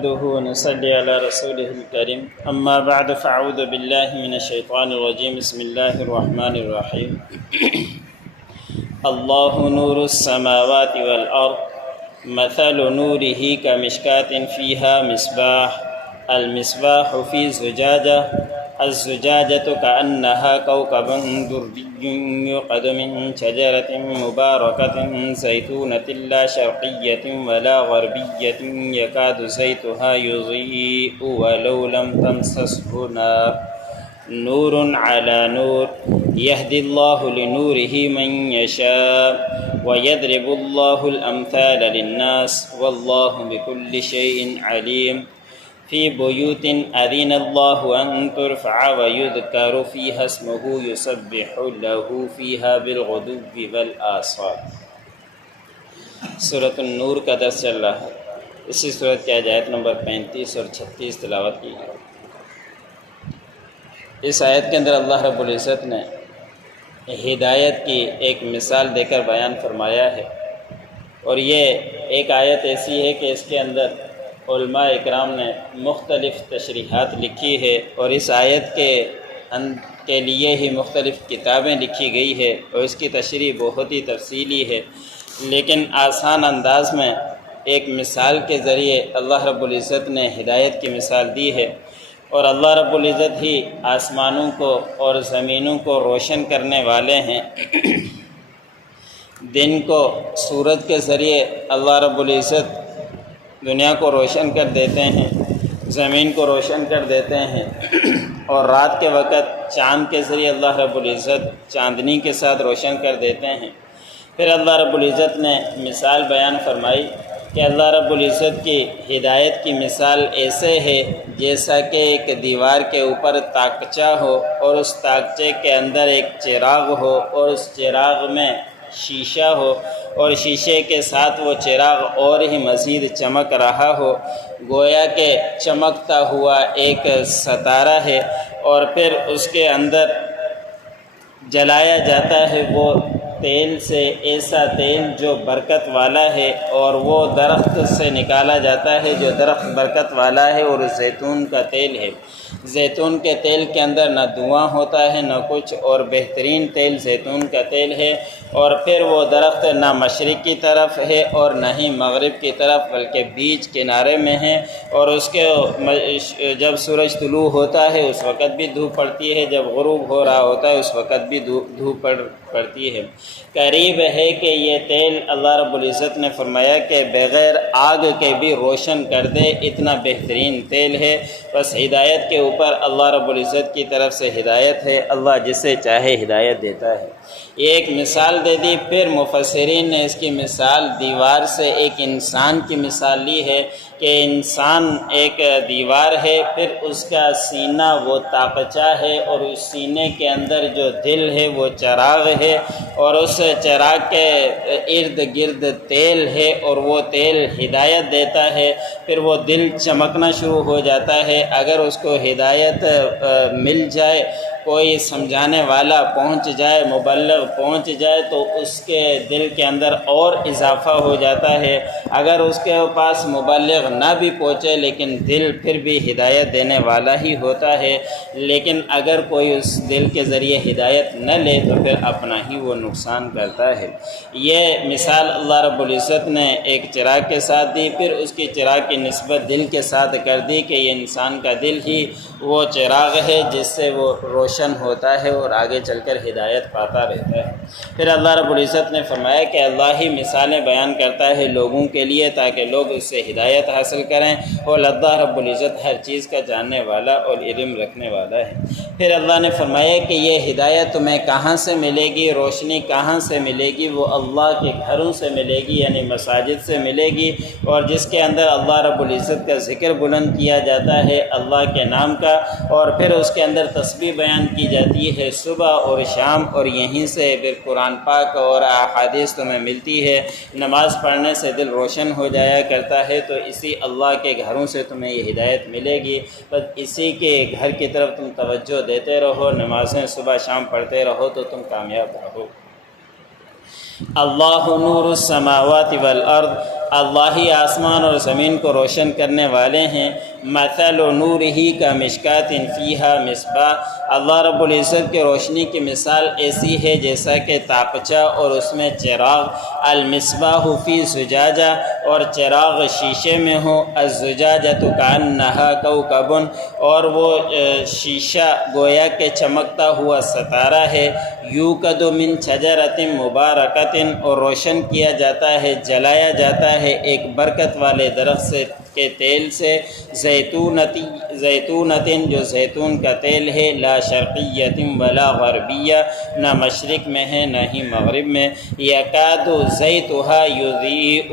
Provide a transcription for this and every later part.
نحمده ونصلي على رسوله الكريم اما بعد فاعوذ بالله من الشيطان الرجيم بسم الله الرحمن الرحيم الله نور السماوات والارض مثل نوره كمشكاة فيها مصباح المصباح في زجاجة الزجاجة كأنها كوكب دري يوقد من شجرة مباركة زيتونة لا شرقية ولا غربية يكاد زيتها يضيء ولو لم تمسسه نار نور على نور يهدي الله لنوره من يشاء ويضرب الله الأمثال للناس والله بكل شيء عليم في بيوت أذن الله أن ترفع ويذكر فيها اسمه يسبح له فيها بالغدو والآصال۔ سورۃ النور کا درس چل رہا ہے۔ اسی سورت کی آیت نمبر 35 اور 36 تلاوت کی ہے۔ اس آیت کے اندر اللہ رب العزت نے ہدایت کی ایک مثال دے کر بیان فرمایا ہے، اور یہ ایک آیت ایسی ہے کہ اس کے اندر علماء اکرام نے مختلف تشریحات لکھی ہے، اور اس آیت کے لیے ہی مختلف کتابیں لکھی گئی ہے، اور اس کی تشریح بہت ہی تفصیلی ہے، لیکن آسان انداز میں ایک مثال کے ذریعے اللہ رب العزت نے ہدایت کی مثال دی ہے۔ اور اللہ رب العزت ہی آسمانوں کو اور زمینوں کو روشن کرنے والے ہیں۔ دن کو سورج کے ذریعے اللہ رب العزت دنیا کو روشن کر دیتے ہیں، زمین کو روشن کر دیتے ہیں، اور رات کے وقت چاند کے ذریعے اللہ رب العزت چاندنی کے ساتھ روشن کر دیتے ہیں۔ پھر اللہ رب العزت نے مثال بیان فرمائی کہ اللہ رب العزت کی ہدایت کی مثال ایسے ہے جیسا کہ ایک دیوار کے اوپر تاکچہ ہو، اور اس تاکچے کے اندر ایک چراغ ہو، اور اس چراغ میں شیشہ ہو، اور شیشے کے ساتھ وہ چراغ اور ہی مزید چمک رہا ہو، گویا کہ چمکتا ہوا ایک ستارہ ہے، اور پھر اس کے اندر جلایا جاتا ہے وہ تیل سے، ایسا تیل جو برکت والا ہے، اور وہ درخت سے نکالا جاتا ہے جو درخت برکت والا ہے، اور زیتون کا تیل ہے۔ زیتون کے تیل کے اندر نہ دھواں ہوتا ہے نہ کچھ، اور بہترین تیل زیتون کا تیل ہے، اور پھر وہ درخت نہ مشرق کی طرف ہے اور نہ ہی مغرب کی طرف، بلکہ بیچ کنارے میں ہے، اور اس کے جب سورج طلوع ہوتا ہے اس وقت بھی دھوپ پڑتی ہے، جب غروب ہو رہا ہوتا ہے اس وقت بھی دھوپ پڑتی ہے۔ قریب ہے کہ یہ تیل اللہ رب العزت نے فرمایا کہ بغیر آگ کے بھی روشن کر دے، اتنا بہترین تیل ہے۔ بس ہدایت کے اوپر اللہ رب العزت کی طرف سے ہدایت ہے، اللہ جسے چاہے ہدایت دیتا ہے۔ یہ ایک مثال دے دی۔ پھر مفسرین نے اس کی مثال دیوار سے ایک انسان کی مثال لی ہے کہ انسان ایک دیوار ہے، پھر اس کا سینہ وہ تاقچہ ہے، اور اس سینے کے اندر جو دل ہے وہ چراغ ہے، اور اس چراغ کے ارد گرد تیل ہے، اور وہ تیل ہدایت دیتا ہے۔ پھر وہ دل چمکنا شروع ہو جاتا ہے۔ اگر اس کو ہدایت مل جائے، کوئی سمجھانے والا پہنچ جائے، مبلغ پہنچ جائے، تو اس کے دل کے اندر اور اضافہ ہو جاتا ہے۔ اگر اس کے پاس مبلغ نہ بھی پہنچے لیکن دل پھر بھی ہدایت دینے والا ہی ہوتا ہے، لیکن اگر کوئی اس دل کے ذریعے ہدایت نہ لے تو پھر اپنا ہی وہ نقصان کرتا ہے۔ یہ مثال اللہ رب العزت نے ایک چراغ کے ساتھ دی، پھر اس کی چراغ کی نسبت دل کے ساتھ کر دی کہ یہ انسان کا دل ہی وہ چراغ ہے جس سے وہ روشن ہوتا ہے اور آگے چل کر ہدایت پاتا رہتا ہے۔ پھر اللہ رب العزت نے فرمایا کہ اللہ ہی مثالیں بیان کرتا ہے لوگوں کے لیے تاکہ لوگ اس سے ہدایت حاصل کریں، اور اللہ رب العزت ہر چیز کا جاننے والا اور علم رکھنے والا ہے۔ پھر اللہ نے فرمایا کہ یہ ہدایت تمہیں کہاں سے ملے گی، روشنی کہاں سے ملے گی؟ وہ اللہ کے گھروں سے ملے گی، یعنی مساجد سے ملے گی، اور جس کے اندر اللہ رب العزت کا ذکر بلند کیا جاتا ہے، اللہ کے نام کا، اور پھر اس کے اندر تسبیح بیان کی جاتی ہے صبح اور شام، اور یہیں سے پھر قرآن پاک اور احادیث تمہیں ملتی ہے۔ نماز پڑھنے سے دل روشن ہو جایا کرتا ہے، تو اسی اللہ کے گھروں سے تمہیں یہ ہدایت ملے گی۔ بس اسی کے گھر کی طرف تم توجہ دیتے رہو، نمازیں صبح شام پڑھتے رہو تو تم کامیاب رہو۔ اللہ نور السماوات والارض، اللہ ہی آسمان اور زمین کو روشن کرنے والے ہیں۔ مثل نورہ کا مشکات فیہا مصباح، اللہ رب العزت کی روشنی کی مثال ایسی ہے جیسا کہ تاقچہ اور اس میں چراغ، المصباح فی زجاجہ، اور چراغ شیشے میں ہو، الزجاجۃ کأنہا کوکب، اور وہ شیشہ گویا کہ چمکتا ہوا ستارہ ہے، یوقد من شجرۃ مبارکۃ، اور روشن کیا جاتا ہے، جلایا جاتا ہے ایک برکت والے درخت سے کے تیل سے، زیتونتن جو زیتون کا تیل ہے، لا شرقیۃ ولا غربیہ، نہ مشرق میں ہے نہ ہی مغرب میں، یکاد زیتھا یضیء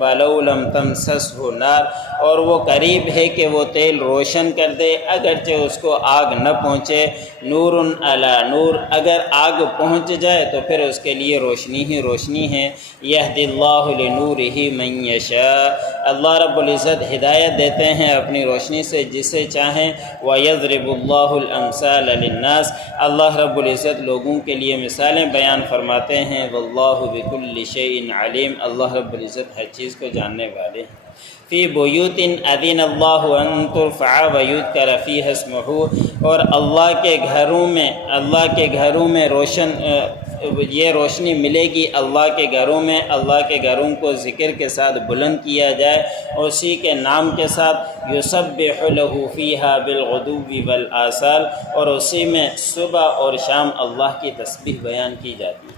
ولو لم تمسسہ نار، اور وہ قریب ہے کہ وہ تیل روشن کر دے اگرچہ اس کو آگ نہ پہنچے، نور علی نور، اگر آگ پہنچ جائے تو پھر اس کے لیے روشنی ہی روشنی ہے، یہدی اللہ لنورہ من یشاء، اللہ رب العزت ہدایت دیتے ہیں اپنی روشنی سے جسے چاہیں، وَيَضْرِبُ اللَّهُ الْأَمْثَالَ لِلنَّاسِ، اللہ رب العزت لوگوں کے لیے مثالیں بیان فرماتے ہیں، وَاللَّهُ بِكُلِّ شَيْءٍ عَلِيمٌ، اللہ رب العزت ہر چیز کو جاننے والے ہیں۔ فی بیوت اذن اللہ ان ترفع ویذکر فیہا اسمہ، اور اللہ کے گھروں میں یہ روشنی ملے گی، اللہ کے گھروں میں، اللہ کے گھروں کو ذکر کے ساتھ بلند کیا جائے، اسی کے نام کے ساتھ، یسبح لہ فیہا بالغدو والآصال، اور اسی میں صبح اور شام اللہ کی تسبیح بیان کی جاتی ہے۔